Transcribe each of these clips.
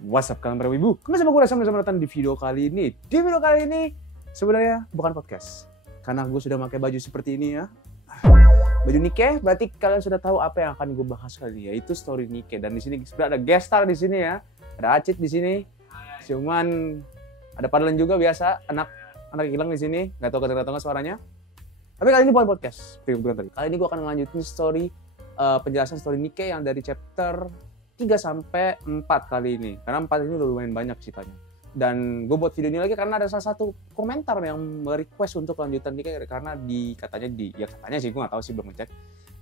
What's up kalian para wibu? Kembali sama gue Rasam datang di video kali ini. Di video kali ini sebenarnya bukan podcast, karena gue sudah pakai baju seperti ini ya. Baju Nike, berarti kalian sudah tahu apa yang akan gue bahas kali ini, yaitu story Nike. Dan di sini sebenarnya ada guest star di sini ya. Ada Acit di sini. Cuman ada Padlan juga biasa, anak hilang di sini. Gak tahu kedengaran suaranya. Tapi kali ini bukan podcast. Kali ini gue akan melanjutin story penjelasan story Nike yang dari chapter 3 sampai 4 kali ini. Karena 4 ini udah lumayan banyak ceritanya. Dan gue buat video ini lagi karena ada salah satu komentar yang request untuk lanjutan Nike, karena katanya sih, gue gak tahu sih, belum ngecek.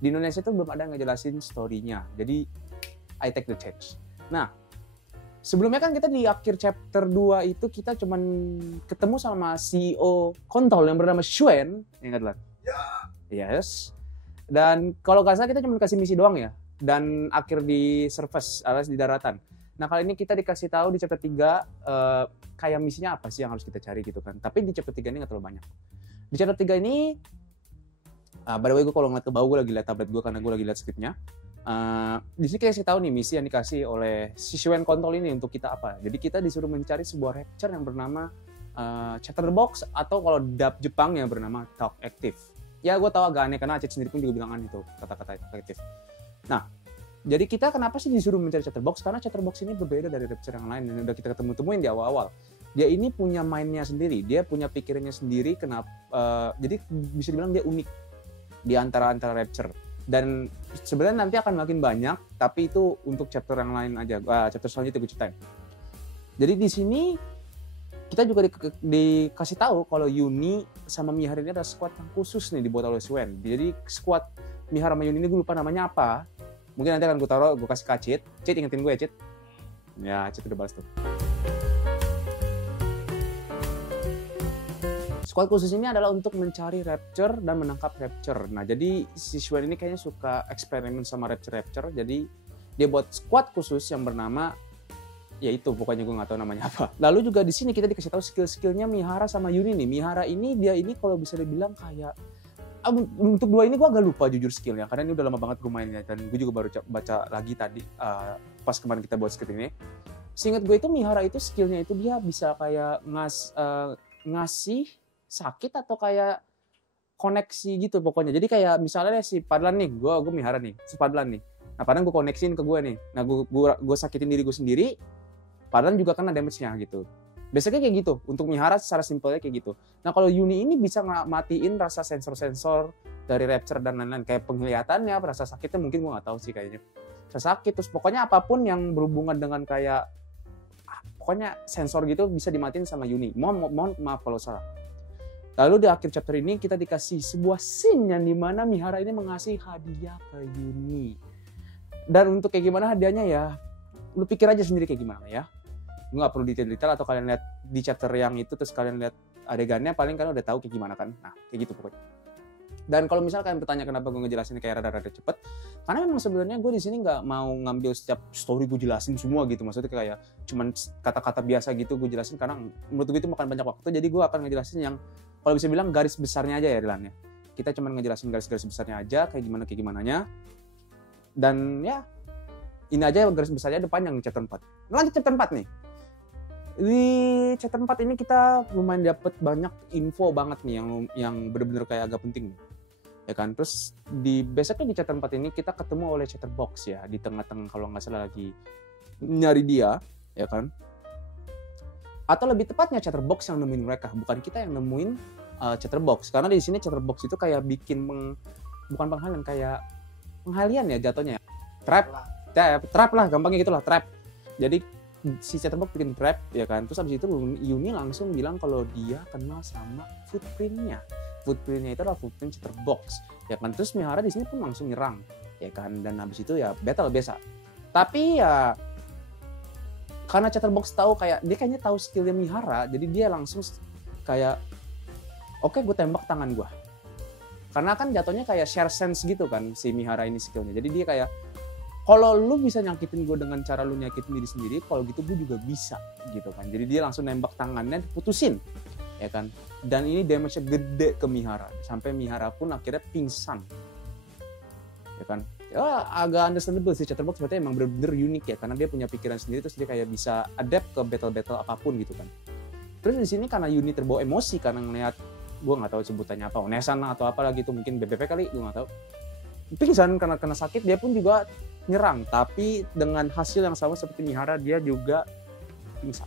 Di Indonesia itu belum ada yang ngejelasin story-nya. Jadi I take the chance. Nah, sebelumnya kan kita di akhir chapter 2 itu kita cuman ketemu sama CEO kontol yang bernama Xuan, ingat lah? Yes. Dan kalau gak salah kita cuma kasih misi doang ya. Dan akhir di surface alias di daratan. Nah, kali ini kita dikasih tahu di chapter 3 kayak misinya apa sih yang harus kita cari gitu kan. Tapi di chapter 3 ini nggak terlalu banyak. Di chapter 3 ini by the way, gue kalau ngeliat ke bawah, gue lagi liat tablet gue karena gue lagi liat skripnya. Di sini kita kasih tahu nih misi yang dikasih oleh si Xuan Kontol ini untuk kita apa. Jadi kita disuruh mencari sebuah rapture yang bernama Chatterbox, atau kalau dub Jepang yang bernama Talk Active. Ya, gue tahu agak aneh karena Acit sendiri pun juga bilang aneh itu kata-kata aktif. Nah, jadi kita kenapa sih disuruh mencari Chatterbox? Karena Chatterbox ini berbeda dari rapture yang lain yang udah kita temuin di awal-awal. Dia ini punya mindnya sendiri, dia punya pikirannya sendiri. Kenapa? Jadi bisa dibilang dia unik di antara rapture. Dan sebenarnya nanti akan makin banyak, tapi itu untuk chapter yang lain aja. Chapter selanjutnya gue ceritain. Jadi di sini kita juga dikasih tahu kalau Yuni sama Mihara ini ada squad yang khusus nih dibuat oleh Xuan. Jadi squad Mihara sama Yuni ini gue lupa namanya apa. Mungkin nanti akan gue kasih ke Cit. Cit, ingetin gue ya, Cit. Ya, Cit udah balas tuh. Squad khusus ini adalah untuk mencari rapture dan menangkap rapture. Nah, jadi si Xuan ini kayaknya suka eksperimen sama rapture. Jadi dia buat squad khusus yang bernama, ya itu pokoknya gue nggak tahu namanya apa. Lalu juga di sini kita dikasih tahu skill-skillnya Mihara sama Yuni nih. Mihara ini kalau bisa dibilang kayak untuk dua ini gue agak lupa jujur skillnya, karena ini udah lama banget gue mainnya, dan gue juga baru baca lagi tadi pas kemarin kita buat skrip ini. Seingat gue itu Mihara itu skillnya itu dia bisa kayak ngasih sakit atau kayak koneksi gitu pokoknya. Jadi kayak misalnya si Padlan nih, gue Mihara nih, si Padlan nih. Nah, Padlan gue koneksiin ke gue nih. Nah, gue sakitin diri gue sendiri, Padlan juga kena damage-nya gitu. Biasanya kayak gitu, untuk Mihara secara simpelnya kayak gitu. Nah, kalau Yuni ini bisa matiin rasa sensor-sensor dari rapture dan lain-lain. Kayak penglihatannya, rasa sakitnya mungkin gue gak tahu sih kayaknya. Rasa sakit, terus pokoknya apapun yang berhubungan dengan kayak, pokoknya sensor gitu bisa dimatiin sama Yuni. Mohon maaf kalau salah. Lalu di akhir chapter ini kita dikasih sebuah scene yang dimana Mihara ini mengasih hadiah ke Yuni. Dan untuk kayak gimana hadiahnya ya, lu pikir aja sendiri kayak gimana ya. Gue gak perlu detail-detail, atau kalian lihat di chapter yang itu terus kalian lihat adegannya, paling kalian udah tahu kayak gimana kan. Nah, kayak gitu pokoknya. Dan kalau misal kalian bertanya kenapa gue ngejelasin kayak rada-rada cepet, karena memang sebenarnya gue di sini nggak mau ngambil setiap story gue jelasin semua gitu. Maksudnya kayak cuman kata-kata biasa gitu gue jelasin, karena menurut gue itu makan banyak waktu. Jadi gue akan ngejelasin yang kalau bisa bilang garis besarnya aja ya Dilan ya. Kita cuman ngejelasin garis-garis besarnya aja, kayak gimananya. Dan ya ini aja garis besarnya, depan yang chapter 4. Lanjut chapter 4 nih. Di chapter 4 ini kita lumayan dapet banyak info banget nih yang bener-bener kayak agak penting nih. Ya kan, terus besoknya di chapter 4 ini kita ketemu oleh Chatterbox ya, di tengah-tengah kalau nggak salah lagi nyari dia, ya kan. Atau lebih tepatnya Chatterbox yang nemuin mereka, bukan kita yang nemuin Chatterbox. Karena di sini Chatterbox itu kayak bikin bukan penghalian, kayak penghalian ya jatuhnya. Trap lah, gampangnya gitulah, trap. Jadi si Chatterbox bikin trap ya kan, terus abis itu Yuni langsung bilang kalau dia kenal sama footprintnya itu adalah footprint Chatterbox ya kan. Terus Mihara di sini pun langsung nyerang ya kan, dan abis itu ya battle biasa. Tapi ya karena Chatterbox tahu kayak dia kayaknya tahu skillnya Mihara, jadi dia langsung kayak oke, gue tembak tangan gue, karena kan jatuhnya kayak share sense gitu kan si Mihara ini skillnya. Jadi dia kayak, kalau lu bisa nyakitin gue dengan cara lu nyakitin diri sendiri, kalau gitu gue juga bisa gitu kan. Jadi dia langsung nembak tangannya, putusin ya kan. Dan ini damage-nya gede ke Mihara, sampai Mihara pun akhirnya pingsan ya kan. Ya agak understandable sih, Chatterbox berarti emang bener-bener unik ya, karena dia punya pikiran sendiri, terus dia kayak bisa adapt ke battle-battle apapun gitu kan. Terus di sini karena Yuni terbawa emosi karena ngeliat, gue nggak tahu sebutannya apa, Onesan atau apa lagi itu, mungkin BBP kali, gue nggak tahu. Pingsan karena kena sakit, dia pun juga nyerang, tapi dengan hasil yang sama seperti Mihara, dia juga pingsan.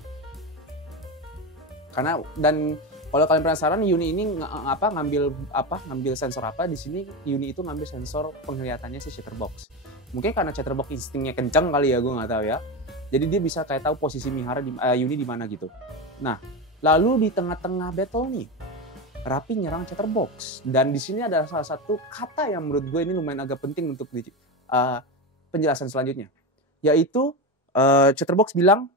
Karena dan kalau kalian penasaran, Yuni ini ngambil sensor apa di sini? Yuni itu ngambil sensor penglihatannya si Chatterbox. Mungkin karena Chatterbox instingnya kencang kali ya, gue nggak tahu ya. Jadi dia bisa kayak tahu posisi Mihara Yuni di mana gitu. Nah, lalu di tengah-tengah battle nih, Rapi nyerang Chatterbox, dan di sini ada salah satu kata yang menurut gue ini lumayan agak penting untuk penjelasan selanjutnya, yaitu Chatterbox bilang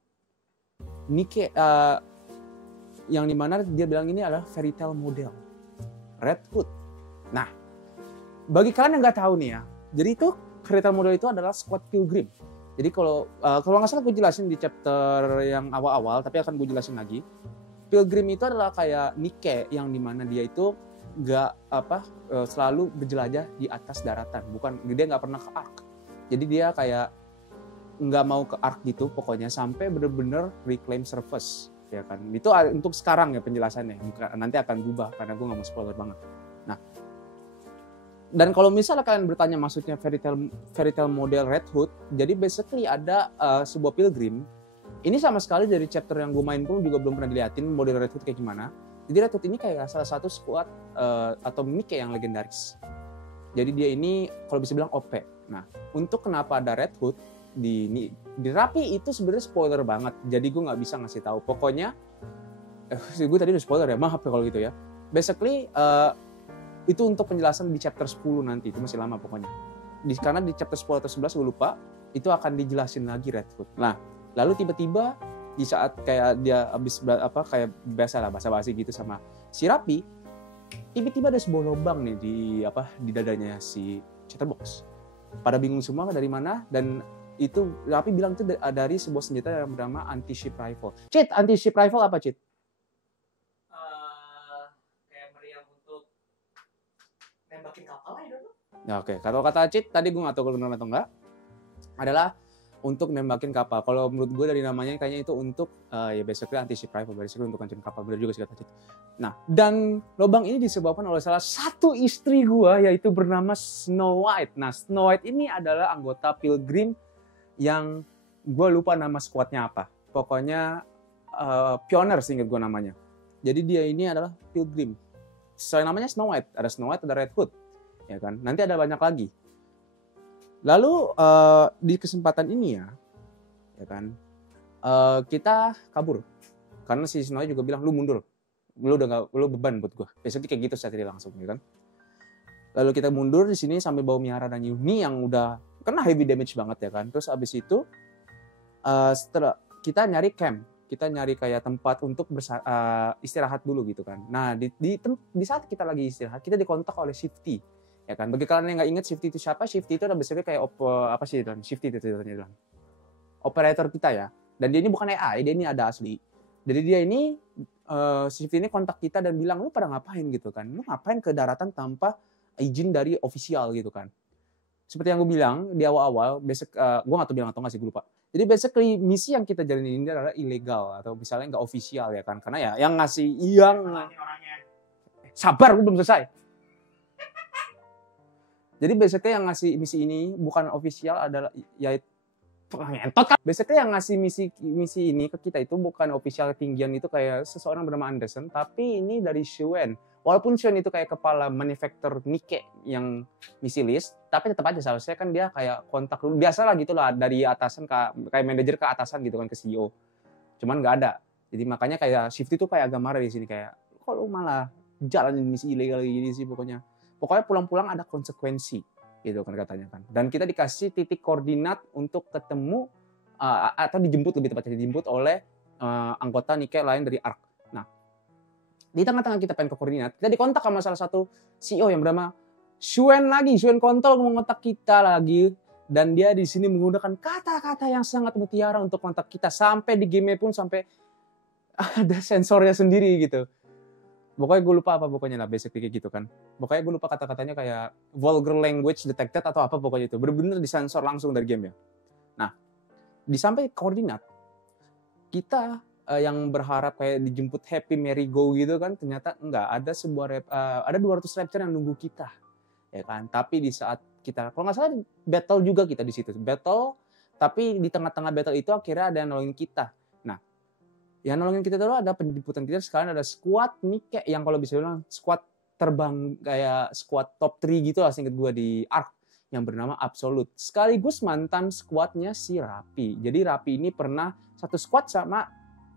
Nike, yang dimana dia bilang ini adalah fairy tale model Red Hood. Nah, bagi kalian yang nggak tahu nih ya, jadi itu fairy tale model itu adalah squad Pilgrim. Jadi kalau nggak salah gue jelasin di chapter yang awal-awal, tapi akan gue jelasin lagi. Pilgrim itu adalah kayak Nike yang dimana dia itu selalu berjelajah di atas daratan, bukan, dia nggak pernah ke Ark. Jadi dia kayak nggak mau ke Ark gitu pokoknya sampai bener-bener reclaim surface. Ya kan, itu untuk sekarang ya penjelasannya, nanti akan berubah karena gue nggak mau spoiler banget. Nah, dan kalau misalnya kalian bertanya maksudnya fairy tale model Red Hood, jadi basically ada sebuah pilgrim. Ini sama sekali dari chapter yang gue main pun juga belum pernah diliatin model Red Hood kayak gimana. Jadi Red Hood ini kayak salah satu squad atau Nike yang legendaris. Jadi dia ini kalau bisa bilang OP. Nah, untuk kenapa ada Red Hood di Rapi itu sebenarnya spoiler banget, jadi gue nggak bisa ngasih tahu. Pokoknya gue tadi udah spoiler ya, maaf ya kalau gitu ya. Basically itu untuk penjelasan di chapter 10 nanti, itu masih lama pokoknya. Karena di chapter 10 atau 11 gue lupa, itu akan dijelasin lagi Red Hood. Nah, lalu tiba-tiba di saat kayak dia habis kayak biasa lah basa-basi gitu sama si Rapi, tiba-tiba ada sebuah lubang nih di dadanya si Chatterbox. Pada bingung semua dari mana, dan itu Rapi bilang itu dari sebuah senjata yang bernama anti-ship rifle. Cheat, anti-ship rifle apa, Cheat? Kayak meriam untuk nembakin kapal ya dong. Ya, oke. Kalau kata Cheat, tadi gue nggak tahu kalau benar atau enggak, adalah untuk nembakin kapal. Kalau menurut gue dari namanya kayaknya itu untuk ya basically anti-ship rifle, basically untuk hancurin kapal. Benar juga sih kata Cheat. Nah, dan lubang ini disebabkan oleh salah satu istri gue, yaitu bernama Snow White. Nah, Snow White ini adalah anggota Pilgrim yang gue lupa nama squadnya apa. Pokoknya Pioneer seingat gue namanya. Jadi dia ini adalah Pilgrim. Soalnya namanya Snow White. Ada Snow White, ada Red Hood. Ya kan? Nanti ada banyak lagi. Lalu di kesempatan ini ya kan, kita kabur. Karena si Snow White juga bilang, lu mundur. Lu beban buat gue. Biasanya kayak gitu saya tadi langsung, ya kan. Lalu kita mundur di sini sambil bawa Mihara dan Yuni yang udah kena heavy damage banget ya kan. Terus abis itu setelah kita nyari camp, kita nyari kayak tempat untuk istirahat dulu gitu kan. Nah di saat kita lagi istirahat, kita dikontak oleh Shifty ya kan. Bagi kalian yang nggak ingat Shifty itu siapa, Shifty itu basically kayak Shifty itu bilang operator kita ya. Dan dia ini bukan AI, dia ini ada asli. Jadi dia ini Shifty ini kontak kita dan bilang, lu pada ngapain gitu kan, lu ngapain ke daratan tanpa izin dari ofisial gitu kan. Seperti yang gue bilang di awal-awal, gue nggak tahu bilang atau nggak sih, gue lupa. Jadi basically misi yang kita jalanin ini adalah ilegal atau misalnya nggak ofisial ya kan, karena ya yang ngasih sabar, gue belum selesai. Jadi basically yang ngasih misi ini bukan ofisial adalah yaitu ngentot kan. Basically yang ngasih misi ini ke kita itu bukan official ketinggian, itu kayak seseorang bernama Anderson, tapi ini dari Shuen. Walaupun Shuen itu kayak kepala manufaktur Nike yang misi list, tapi tetap aja seharusnya kan dia kayak kontak dulu. Biasalah gitu lah, dari atasan kayak manajer ke atasan gitu kan, ke CEO. Cuman nggak ada. Jadi makanya kayak Shifty itu kayak agak marah di sini, kayak kok lu malah jalanin misi ilegal gini sih pokoknya. Pokoknya pulang-pulang ada konsekuensi. Gitu kan katanya kan. Dan kita dikasih titik koordinat untuk ketemu atau dijemput, lebih tepatnya dijemput oleh anggota Nike lain dari Ark. Nah, di tengah-tengah kita pengen ke koordinat, kita dikontak sama salah satu CEO yang bernama Shuen lagi. Shuen kontol mengontak kita lagi, dan dia di sini menggunakan kata-kata yang sangat mutiara untuk kontak kita, sampai di game pun sampai ada sensornya sendiri gitu. Pokoknya gue lupa apa pokoknya lah, basically kayak gitu kan. Pokoknya gue lupa kata-katanya kayak vulgar language detected atau apa pokoknya itu. Bener-bener disensor langsung dari game ya. Nah, di sampai koordinat, kita yang berharap kayak dijemput happy merry go gitu kan, ternyata enggak, ada ada 200 rapture yang nunggu kita. Ya kan? Tapi di saat kita, kalau nggak salah battle juga kita di situ. Battle, tapi di tengah-tengah battle itu akhirnya ada yang nolongin kita. Nah, yang nolongin kita dulu ada penjemputan kita, sekarang ada squad Nike yang kalau bisa bilang squad terbang kayak squad top 3 gitu lah seinget gue di Ark yang bernama Absolute. Sekaligus mantan squadnya si Rapi. Jadi Rapi ini pernah satu squad sama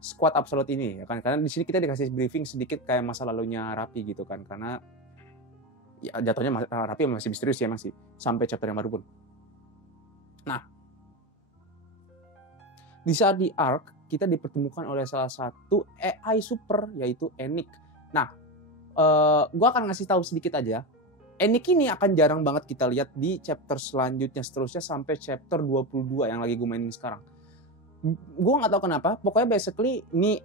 squad Absolute ini ya kan. Karena di sini kita dikasih briefing sedikit kayak masa lalunya Rapi gitu kan. Karena ya jatuhnya Rapi masih misterius ya masih sampai chapter yang baru pun. Nah, di saat di Ark kita dipertemukan oleh salah satu AI super yaitu Enik. Nah, gue akan ngasih tahu sedikit aja. Enik ini akan jarang banget kita lihat di chapter selanjutnya seterusnya sampai chapter 22 yang lagi gue mainin sekarang. Gue nggak tahu kenapa. Pokoknya basically ini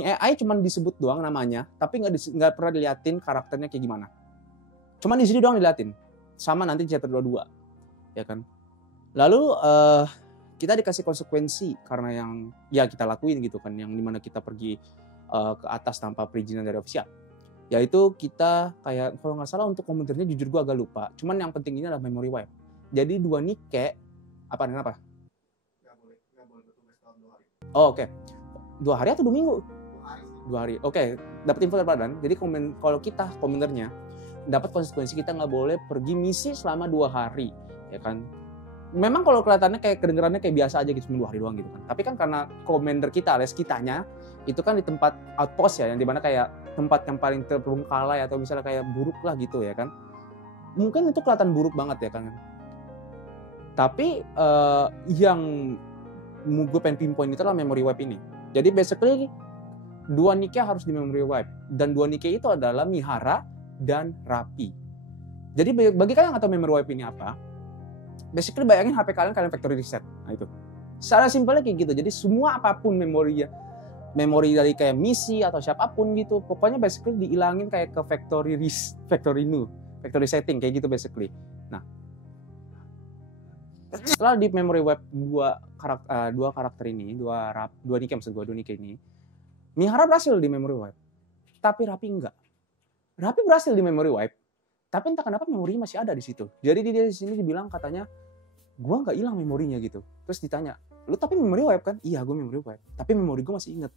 AI cuma disebut doang namanya, tapi nggak pernah diliatin karakternya kayak gimana. Cuman di sini doang diliatin. Sama nanti chapter 22, ya kan. Lalu kita dikasih konsekuensi karena yang ya kita lakuin gitu kan, yang dimana kita pergi ke atas tanpa perizinan dari ofisial. Yaitu kita kayak kalau nggak salah untuk komentarnya jujur gue agak lupa. Cuman yang penting ini adalah memory wipe. Jadi 2 Nike apa kenapa? Nggak boleh bertugas dalam 2 hari. Oh oke. 2 hari atau 2 minggu? 2 2 hari. hari. Oke, dapat info dari Padan. Jadi kalau kita komentarnya dapat konsekuensi kita nggak boleh pergi misi selama 2 hari, ya kan? Memang kalau kelihatannya kayak kedengerannya kayak biasa aja gitu, cuma 2 hari doang gitu kan. Tapi kan karena commander kita alias kitanya itu kan di tempat outpost ya, yang dimana kayak tempat yang paling terbengkalai atau misalnya kayak buruk lah gitu ya kan. Mungkin itu kelihatan buruk banget ya kan. Tapi yang gue pengen pinpoint itu adalah memory wipe ini. Jadi basically 2 Nike harus di memory wipe. Dan 2 Nike itu adalah Mihara dan Rapi. Jadi bagi kalian yang nggak tahu memory wipe ini apa, basically bayangin HP kalian factory reset. Nah itu. Secara simpelnya kayak gitu. Jadi semua apapun memori dari kayak misi atau siapapun gitu, pokoknya basically dihilangin kayak ke factory setting kayak gitu basically. Nah, setelah di memory wipe dua karakter ini, dua Nike ini, Mihara berhasil di memory wipe, tapi Rapi enggak. Rapi berhasil di memory wipe, tapi entah kenapa memorinya masih ada di situ. Jadi dia di sini dibilang katanya, gue nggak hilang memorinya gitu. Terus ditanya, lu tapi memory wipe kan? Iya, gue memory wipe. Tapi memori gue masih inget,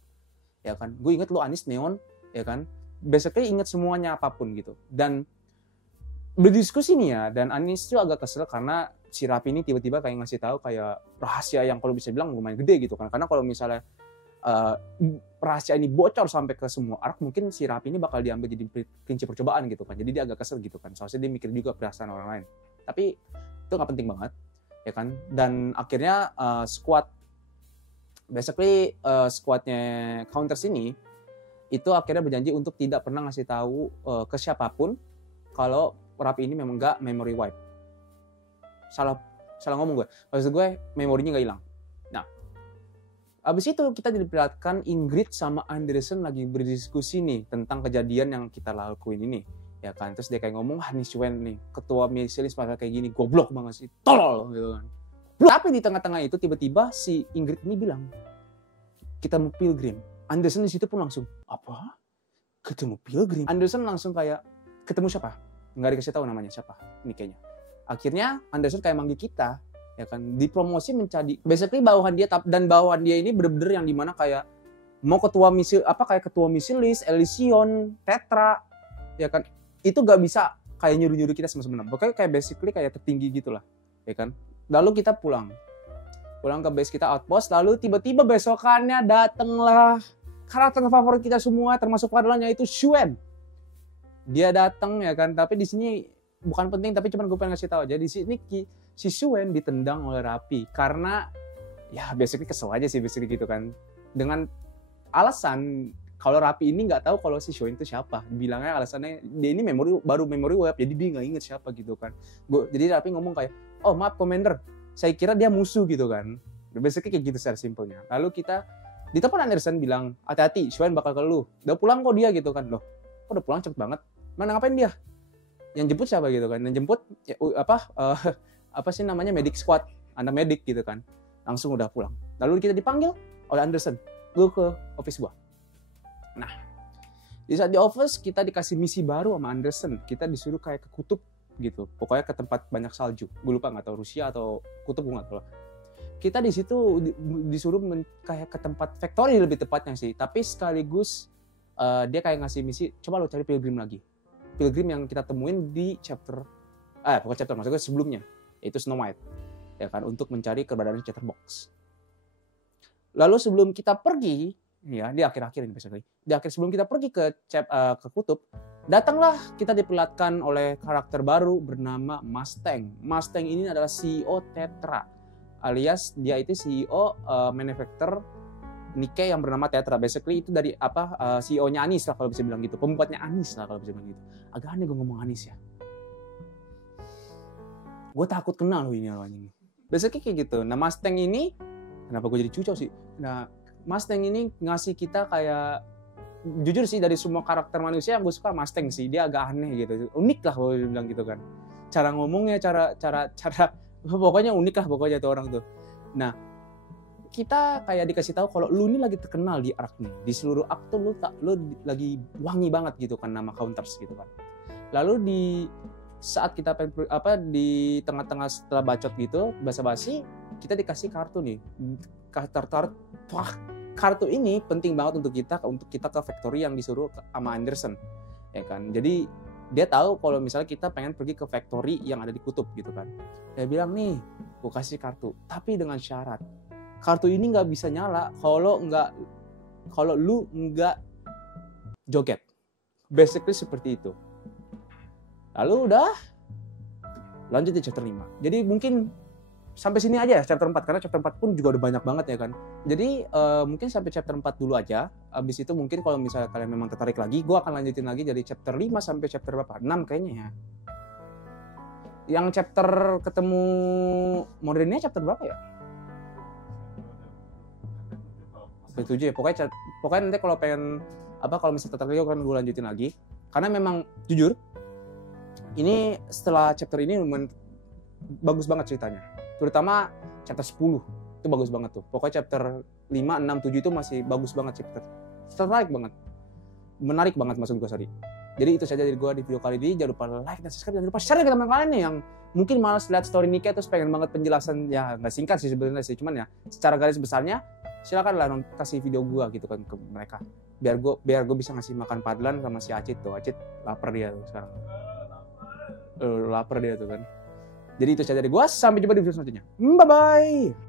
ya kan? Gue inget lu Anis Neon, ya kan? Basically inget semuanya apapun gitu. Dan berdiskusi nih ya, dan Anis tuh agak kesel karena si Rapi ini tiba-tiba kayak ngasih tahu kayak rahasia yang kalau bisa bilang lumayan gede gitu kan. Karena kalau misalnya rahasia ini bocor sampai ke semua arc, mungkin si Rapi ini bakal diambil jadi kelinci percobaan gitu kan. Jadi dia agak kesel gitu kan. Soalnya dia mikir juga perasaan orang lain. Tapi itu nggak penting banget, ya kan. Dan akhirnya squadnya Counters ini itu akhirnya berjanji untuk tidak pernah ngasih tahu ke siapapun kalau Rapi ini memang nggak memory wipe. Salah ngomong gue. Maksud gue memorinya nggak hilang. Abis itu kita diperlihatkan Ingrid sama Anderson lagi berdiskusi nih tentang kejadian yang kita lakuin ini, ya kan. Terus dia kayak ngomong, nih Shuen nih, ketua misilis pakai kayak gini, goblok banget sih, tolol gitu kan. Tapi di tengah-tengah itu tiba-tiba si Ingrid ini bilang, kita mau pilgrim. Anderson di situ pun langsung, apa? Ketemu pilgrim? Anderson langsung kayak, ketemu siapa? Nggak dikasih tahu namanya siapa, ini kayaknya. Akhirnya Anderson kayak manggil kita, ya kan, dipromosi menjadi basically bawahan dia, dan bawahan dia ini bener-bener yang dimana kayak mau ketua misilis, Elysion, Tetra, ya kan, itu gak bisa kayak nyuruh-nyuruh kita sebenarnya. Pokoknya kayak basically kayak tertinggi gitulah, ya kan. Lalu kita pulang ke base kita outpost, lalu tiba-tiba besokannya datanglah karakter favorit kita semua termasuk padahal yaitu Shuen. Dia datang, ya kan, tapi di sini bukan penting, tapi cuma gue pengen ngasih tahu aja di sini si Shuen ditendang oleh Rapi karena ya basically kesel aja sih basically gitu kan, dengan alasan kalau Rapi ini nggak tahu kalau si Shuen itu siapa. Bilangnya alasannya dia ini baru memory wipe, jadi dia nggak inget siapa gitu kan. Jadi Rapi ngomong kayak, oh maaf Commander, saya kira dia musuh gitu kan. Basically kayak gitu secara simpelnya. Lalu kita di telepon Anderson bilang, hati-hati Shuen bakal ke lu, udah pulang kok dia gitu kan. Loh kok udah pulang cepet banget, mana ngapain dia, yang jemput siapa gitu kan, yang jemput ya, apa sih namanya, medic squad, anak medik gitu kan, langsung udah pulang. Lalu kita dipanggil oleh Anderson, gue ke office gua. Nah, di saat di office kita dikasih misi baru sama Anderson, kita disuruh kayak ke kutub gitu, pokoknya ke tempat banyak salju, gue lupa nggak tahu Rusia atau kutub, gue nggak tahu. Kita di situ disuruh kayak ke tempat factory lebih tepatnya sih, tapi sekaligus dia kayak ngasih misi, coba lo cari pilgrim lagi. Pilgrim yang kita temuin di bukan chapter, maksudnya sebelumnya, yaitu Snow White, ya kan, untuk mencari keberadaan Chatterbox. Lalu sebelum kita pergi, ya di akhir-akhir ini basically, sebelum kita pergi ke kutub, datanglah kita diperlihatkan oleh karakter baru bernama Mustang. Mustang ini adalah CEO Tetra, alias dia itu CEO manufacturer Nikkei yang bernama Tetra. Basically itu dari CEO-nya Anis lah kalau bisa bilang gitu. Pembuatnya Anis lah kalau bisa bilang gitu. Agak aneh gue ngomong Anis ya. Gue takut kenal loh ini orangnya. Basically kayak gitu. Nah Mustang ini, kenapa gue jadi cucok sih? Nah Mustang ini ngasih kita kayak, jujur sih dari semua karakter manusia yang gue suka Mustang sih. Dia agak aneh gitu. Unik lah kalau bilang gitu kan. Cara ngomongnya, cara pokoknya unik lah pokoknya tuh orang tuh. Nah kita kayak dikasih tahu kalau lu ini lagi terkenal di arc nih, di seluruh arc tuh lu lagi wangi banget gitu kan nama counters gitu kan. Lalu di saat kita di tengah-tengah setelah bacot gitu basa-basi, kita dikasih kartu nih. Kartu ini penting banget untuk kita ke factory yang disuruh sama Anderson, ya kan. Jadi dia tahu kalau misalnya kita pengen pergi ke factory yang ada di kutub gitu kan. Dia bilang nih, gue kasih kartu, tapi dengan syarat. Kartu ini nggak bisa nyala kalau lu nggak joget. Basically seperti itu. Lalu udah lanjut di chapter 5. Jadi mungkin sampai sini aja ya chapter 4, karena chapter 4 pun juga udah banyak banget ya kan. Jadi mungkin sampai chapter 4 dulu aja. Habis itu mungkin kalau misalnya kalian memang tertarik lagi, gue akan lanjutin lagi dari chapter 5 sampai chapter berapa? 6 kayaknya ya. Yang chapter ketemu modernnya chapter berapa ya? 7 ya, pokoknya nanti kalau pengen kalau misalnya tertarik lagi kan gue lanjutin lagi, karena memang jujur ini setelah chapter ini bagus banget ceritanya, terutama chapter 10 itu bagus banget tuh. Pokoknya chapter 5, 6, 7 itu masih bagus banget chapter, menarik banget maksud gue, sorry. Jadi itu saja dari gue di video kali ini. Jangan lupa like dan subscribe, jangan lupa share ke teman kalian nih yang mungkin malas lihat story Nikkei terus pengen banget penjelasan, ya nggak singkat sih sebenarnya sih, cuman ya secara garis besarnya silakan lah kasih video gua gitu kan ke mereka, biar gua bisa ngasih makan Padlan sama si Acit tuh. Acit lapar dia tuh sekarang, lapar dia tuh kan. Jadi itu saja dari gua, sampai jumpa di video selanjutnya, bye bye.